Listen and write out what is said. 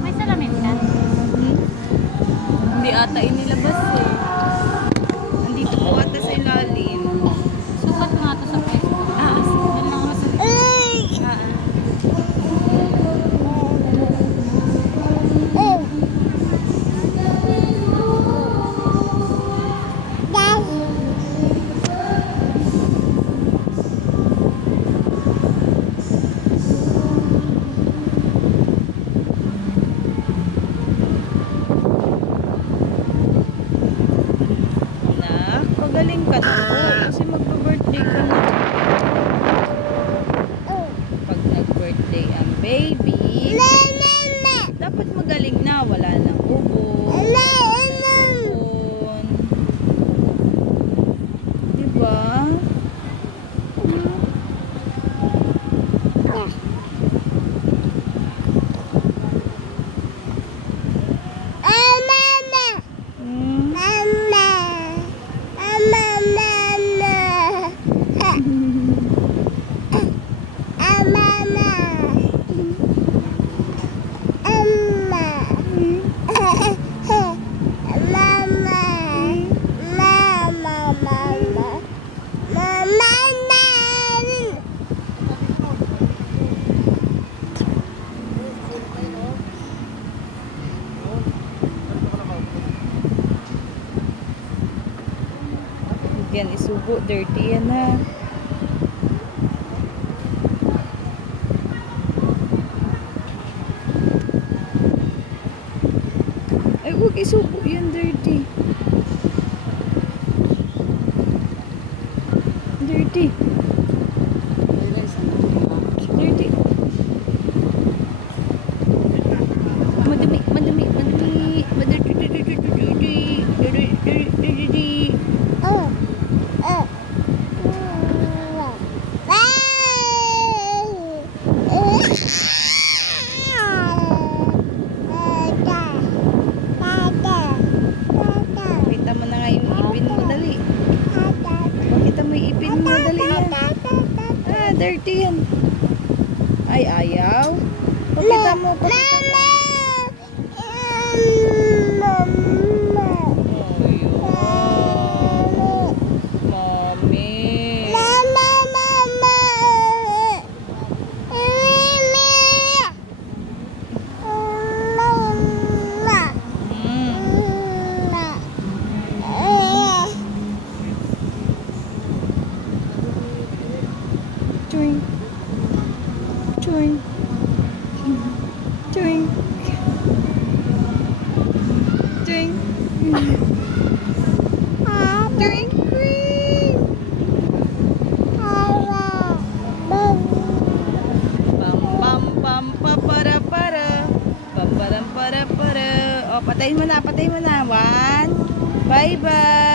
May salamin ka? Hindi ata inilabas eh. Nandito po ata sa ilalim. Sukat nga to sa Facebook. Doon lang ako sa Anak, pagaling ka na po. Kasi magpa-birthday ka na. Pag nag-birthday ang baby, dapat magaling na. Wala nang ubo. Sipon. Diba? Hmm. Yan, isubo. Dirty yan ha. Ay, huwag isubo yan. Dirty. Dirty. Dirty. Madumi, madumi, madumi. Madumi, dirty. Pakita mo na nga yung ipin mo, dali. Pakita mo yung ipin mo, dali yan. Ah, dirty yan. Ay, ayaw. Pakita mo, pakita mo. Ayun. Mommy. Chewing. Chewing. Chewing. Chewing. Chewing. Bam bam bam pa para para. Bam para para para. Oh, patayin mo na, patayin mo na. One. Bye bye.